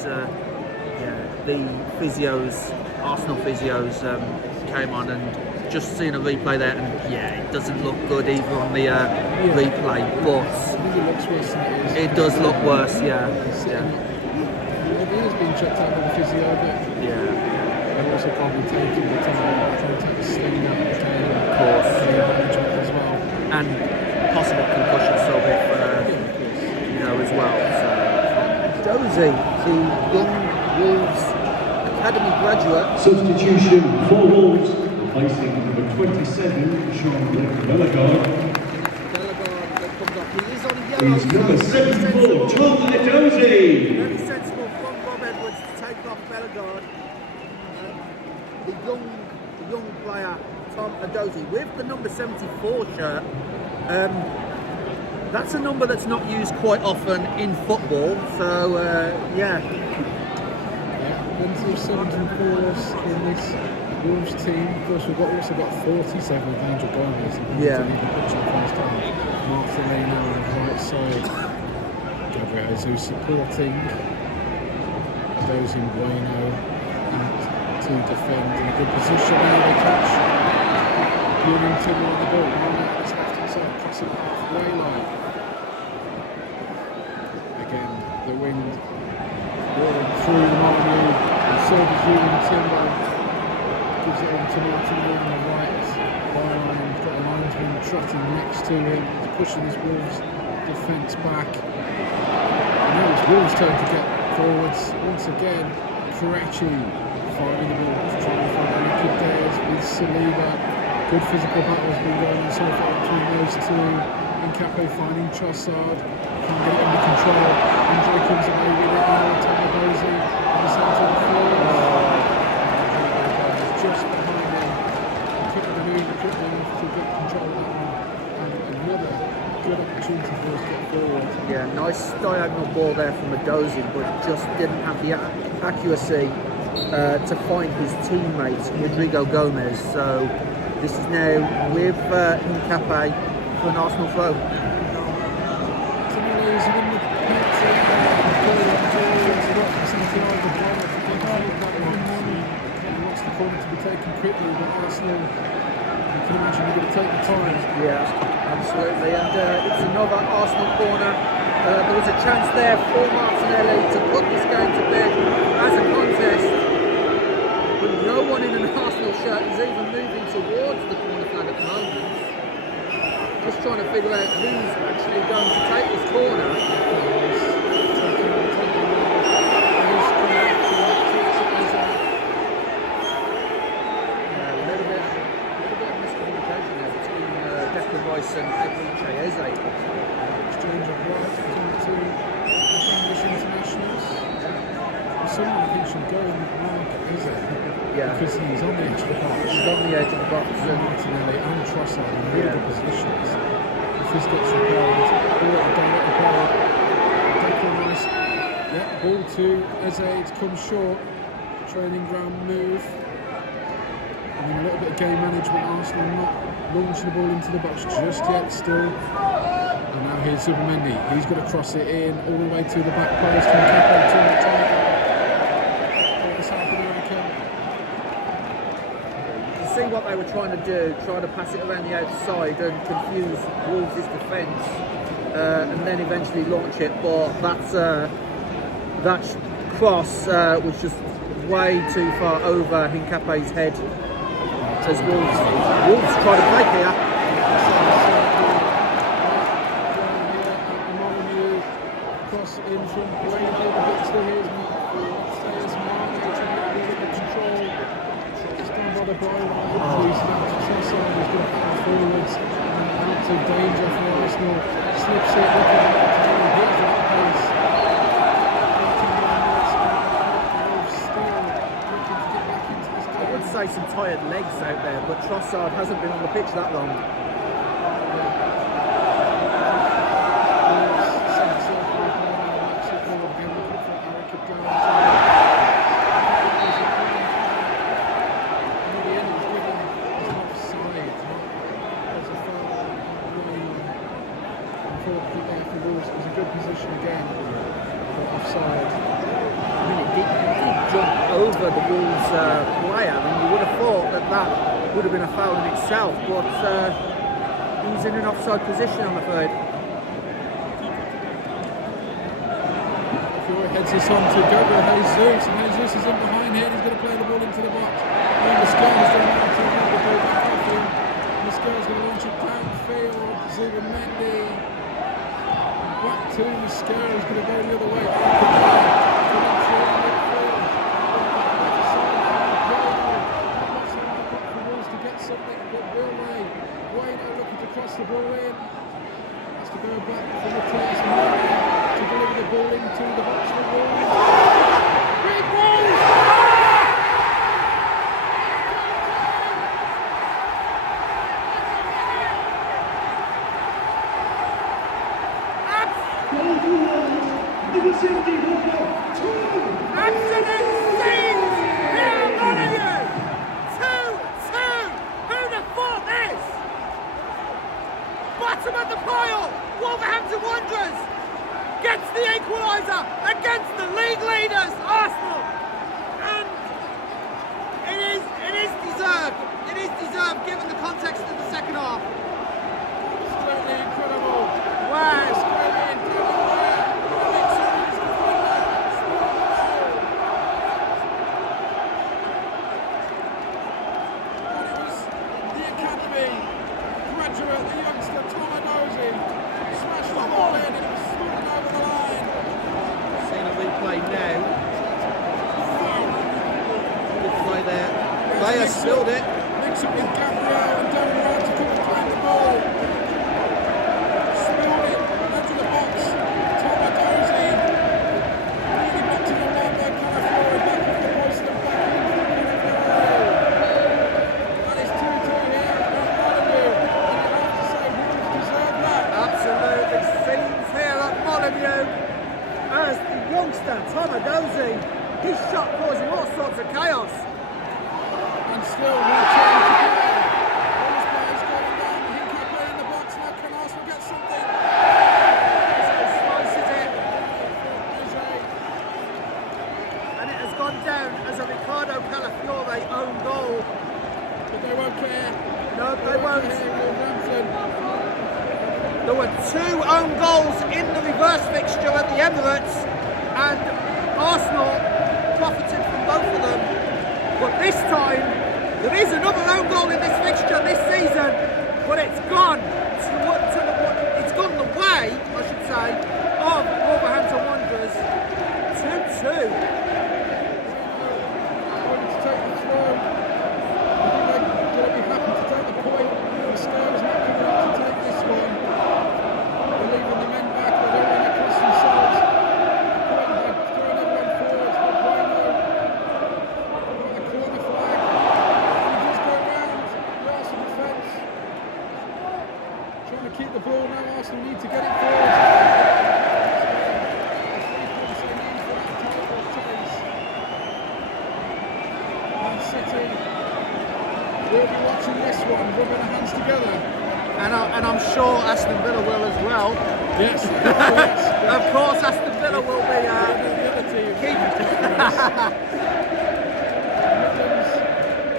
yeah, the Arsenal physios came on and just seen a replay there, and yeah, it doesn't look good either on the replay. But it does look worse. Yeah. He has been checked out by the physio, but they're also probably taking the time trying to take the sting out of the game, of course, as well, and possible concussion so as well. So Dozy, the young Wolves Academy graduate. Substitution for Wolves, replacing number 27, Sean Bellegarde. Is number 74, Tom Dozy. Very sensible from Bob Edwards to take off Bellegarde. The young player Tom Adozi with the number 74 shirt. That's a number that's not used quite often in football. So plenty of 74s in this Wolves team. Of course, we've also got 47 with Angel Gomez. Yeah. Martinelli now on the right side. Gabriel Jesus supporting. Those in Bueno to defend in a good position. Now they catch Wolverhampton on the ball. Now it's left hand side, crossing halfway line. Again, the wind blowing through the Molineux. And so does Wolverhampton. Gives it over to Martinelli on the right byline. He's got a linesman trotting next to him. He's pushing his Wolves defence back. And now it's Wolves' turn to get forwards. Once again, Karachi finding the ball, trying to find Ricky Dares with Saliba. Good physical battle has been going on so far between those two. Nkape finding Trossard. Can't get it under control. Andre comes away with it now. Tabadozi on the centre of the floor. Just behind him. Couldn't maneuver quickly enough to get control of that one. And another good opportunity for us to get forward. Yeah, nice diagonal ball there from Adozi, but just didn't have the accuracy to find his teammate Rodrigo Gomez. So this is now with Nkape for an Arsenal throw. Wants the corner to be taken quickly, but Arsenal, you can imagine they're going to take the time. Yeah, absolutely. And it's another Arsenal corner. There was a chance there for Martinelli to put this game to bed as a contest. But no one in an Arsenal shirt is even moving towards the corner flag at the moment. Just trying to figure out who's actually going to take this corner. And exchange of rights between the two English internationals. Someone I think should go and mark Eze. Because he's on the edge of the box. He's on the edge of the box. And Martinelli and Trossard in really good positions. If this gets repelled, ball directly played. Declan Rice. Ball to Eze. It's come short. Training ground move. And a little bit of game management. Arsenal not launching the ball into the box just yet still. And now here's Zubimendi. He's got to cross it in all the way to the back post. And Nkape to the top. The South American. You can see what they were trying to do, try to pass it around the outside and confuse Wolves' defence. and then eventually launch it. But that cross was just way too far over Hincape's head as Wolves try to break here. Molineux cross in from Blaine over to his control. It's done by the byline. Trossard has got forwards out of danger for Arsenal. Slips it, looking at it, here's the pace. Say some tired legs out there, but Trossard hasn't been on the pitch that long. It was a good position again, but offside. Jump over the Wolves player, and you would have thought that would have been a foul in itself, but he's in an offside position, I'm afraid. Heads this on to Gabriel Jesus, and Jesus is in behind here, and he's going to play the ball into the box. And the Scar's going to take the ball back off him. The Scar's going to launch it downfield. Zubimendi back to the Scar, who's going to go the other way. The ball in, has to go back for the Matchday to deliver the ball into the box for Wolves. Big Wolves! Absolute scenes here at Molineux! 2-2! Who the thought this? Bottom of the pile, Wolverhampton Wanderers gets the equaliser against the league leaders, Arsenal, and it is deserved. It is deserved given the context of the second half. Absolutely incredible. Wow. They have spilled it. Mix up with Gabriel and down around to come and claim the ball. Spilled it into the box. Tomadozi. Really back to the line by Calafiori. Back off the post and back in for Calafiori. That is 2-2 here at Molineux. And I'd have to say Wolves deserve that. Absolutely. Scenes here at Molineux as the youngster Tomadozi, his shot causing all sorts of chaos. Still reaching to play. All his players going down. He can't play in the box now. Can Arsenal get something? Slices it. And it has gone down as a Ricardo Calafiore own goal. But they won't care. No, they won't. Wolverhampton. There were 2 own goals in the reverse fixture at the Emirates, and Arsenal profited from both of them. But this time, there is another own goal in this fixture this season, but it's gone it's gone the way, I should say, of Wolverhampton Wanderers. 2-2. Going to take the throw. I think they're going to be happy to take the point. The Scar's not coming up to take this one. They're leaving the men back. They don't want to cross themselves. They're throwing everyone forwards. But Bueno got the corner flag. Trying to keep the ball now, Arsenal need to get it forward. Man City will be watching this one, rubbing their hands together. And I'm sure Aston Villa will as well. Yes, yes. Of course Aston Villa will be keeping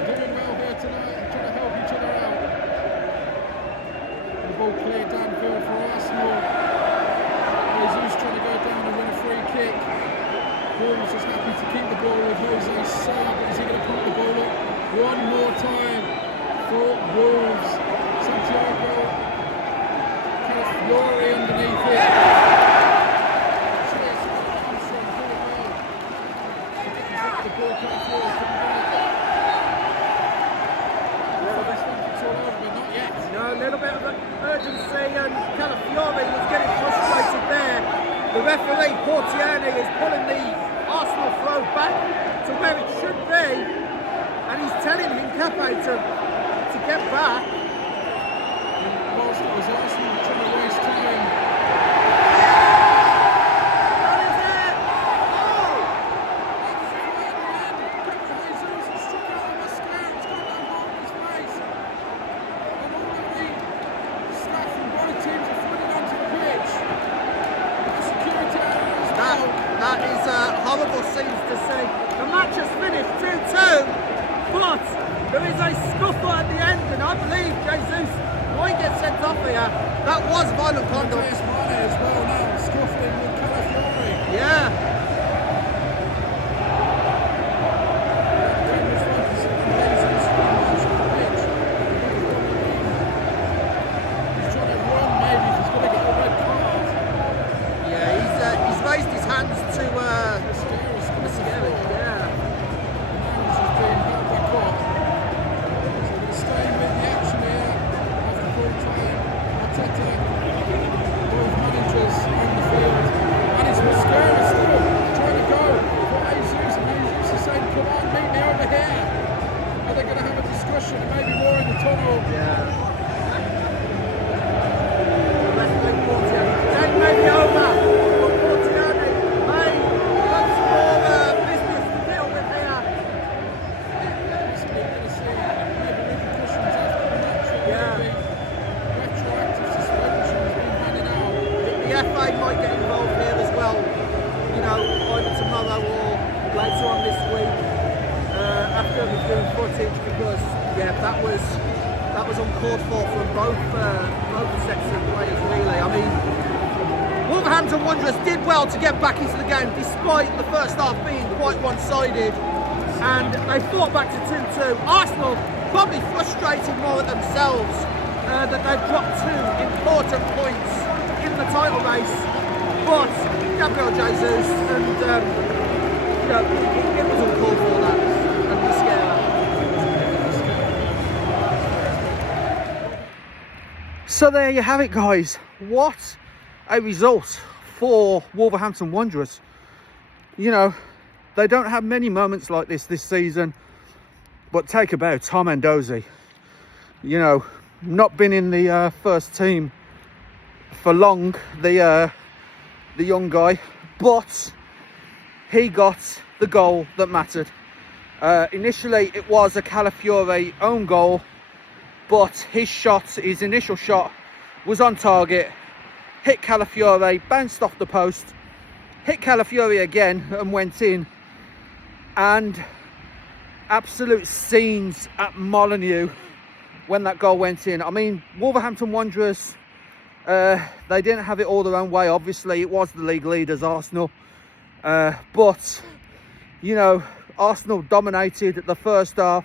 doing well here tonight, trying to help each other out. The ball cleared downfield for Arsenal. Wolves is happy to keep the ball with Jose Sarr, but is he going to put the ball up one more time for Wolves? Santiago Calafiori underneath it. Cheers, Thompson, really well. The ball Calafiori couldn't get it. It's all over, but not yet. No, a little bit of urgency, and Calafiori was getting frustrated there. The referee, Portiani, is pulling the Arsenal throw back to where it should be, and he's telling Hincapié to get back. Whilst it was Arsenal trying to waste time. That is it! Oh! Jesus has struck out on the scout, it's got that ball in his face. And all of the staff from both teams are flooded onto the pitch. The security area as well. That is horrible scenes to see. The match has finished 2-2, but there is a scuffle at the end, and I believe Jesus might get sent off here. That was violent conduct. Matthias Mane as well now, scuffling with Calafiori. Yeah. He's trying to run maybe if he's going to get a red card. Yeah, he's raised his hands to Mascara. Yeah. He's being held back up. So we're staying with the action here after full time. Arteta, both managers on the field. And it's Mascara still trying to go for Jesus. And Jesus is saying, come on, meet me over here. Are they going to have a discussion and maybe more in the tunnel? Yeah. Wrestling Portiani. Then maybe over. But Portiani may have some more business to deal with here. So we're going to see maybe repercussions after the match. Yeah. Maybe retroactive suspensions being handed out. The FA might get involved here as well. You know, either tomorrow or later on this week. After reviewing footage, because that was uncalled for from both sets of players really. I mean, Wolverhampton Wanderers did well to get back into the game despite the first half being quite one-sided, and they fought back to 2-2. Arsenal probably frustrated more at themselves that they've dropped 2 important points in the title race, but Gabriel Jesus and it was uncalled for that. So there you have it, guys. What a result for Wolverhampton Wanderers. You know, they don't have many moments like this season, but take a bow, Tom Mendoza. You know, not been in the first team for long, the young guy, but he got the goal that mattered. Initially, it was a Calafiori own goal, but his initial shot was on target, hit Calafiori, bounced off the post, hit Calafiori again and went in. And absolute scenes at Molineux when that goal went in. I mean, Wolverhampton Wanderers, they didn't have it all their own way, obviously. It was the league leaders, Arsenal. But, you know, Arsenal dominated the first half.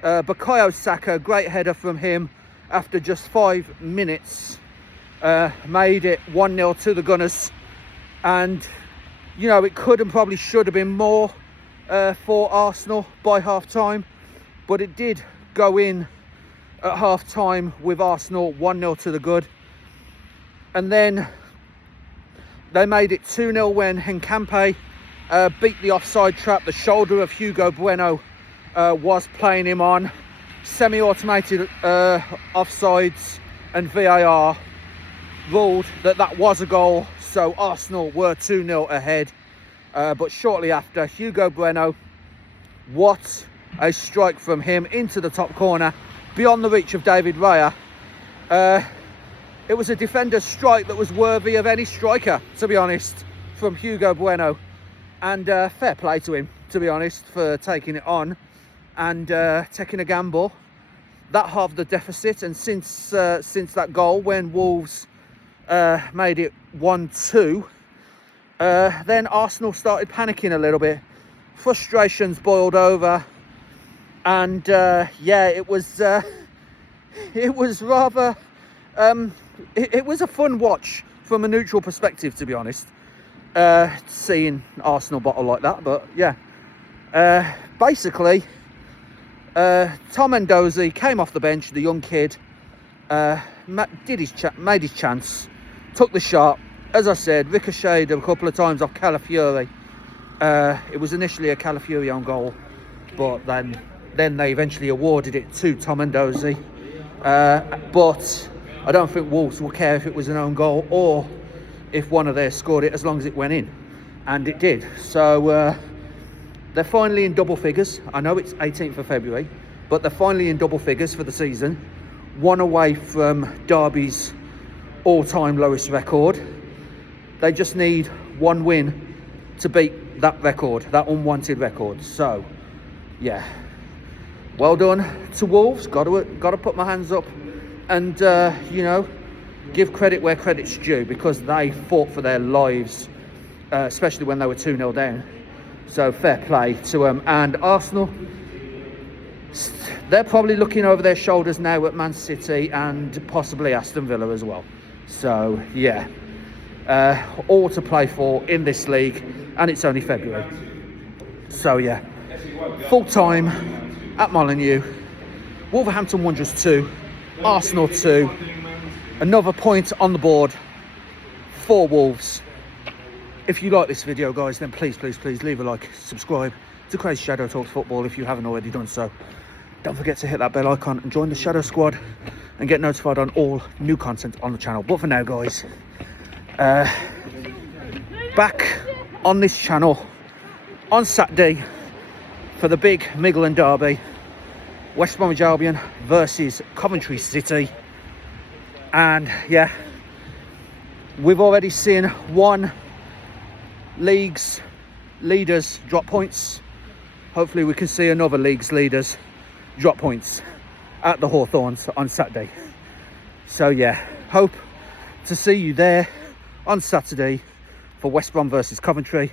Bukayo Saka, great header from him after just 5 minutes, made it 1-0 to the Gunners. And, you know, it could and probably should have been more for Arsenal by half-time, but it did go in at half-time with Arsenal 1-0 to the good. And then they made it 2-0 when Hincapié beat the offside trap. The shoulder of Hugo Bueno was playing him on. Semi-automated offsides and VAR ruled that was a goal, so Arsenal were 2-0 ahead. But shortly after, Hugo Bueno, what a strike from him into the top corner, beyond the reach of David Raya. It was a defender's strike that was worthy of any striker, to be honest, from Hugo Bueno. And fair play to him, to be honest, for taking it on and taking a gamble. That halved the deficit, and since that goal, when Wolves made it 1-2, Then Arsenal started panicking a little bit. Frustrations boiled over, and yeah, it was rather it was a fun watch from a neutral perspective, to be honest, seeing Arsenal bottle like that. But yeah, basically Tom Mendoza came off the bench, the young kid, made his chance, took the shot. As I said, ricocheted a couple of times off Calafiori. It was initially a Calafiori on goal, but then they eventually awarded it to Tom Mendoza. But I don't think Wolves will care if it was an own goal or if one of theirs scored it, as long as it went in, and it did. So they're finally in double figures. I know it's 18th of February, but they're finally in double figures for the season, one away from Derby's all-time lowest record. They just need one win to beat that record, that unwanted record. So yeah, well done to Wolves. Got to put my hands up and you know, give credit where credit's due, because they fought for their lives, especially when they were 2-0 down. So fair play to them. And Arsenal, they're probably looking over their shoulders now at Man City and possibly Aston Villa as well. So yeah, all to play for in this league, and it's only February. So yeah, full time at Molineux. Wolverhampton Wanderers 2, Arsenal 2. Another point on the board for Wolves. If you like this video, guys, then please leave a like, subscribe to CrazyShadow Talks Football if you haven't already done so. Don't forget to hit that bell icon and join the Shadow Squad and get notified on all new content on the channel. But for now, guys, back on this channel on Saturday for the big Midland derby, West Bromwich Albion versus Coventry City. And yeah, we've already seen one league's leaders drop points. Hopefully we can see another league's leaders drop points at the Hawthorns on Saturday. So yeah, hope to see you there on Saturday for West Brom versus Coventry.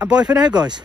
And bye for now, guys.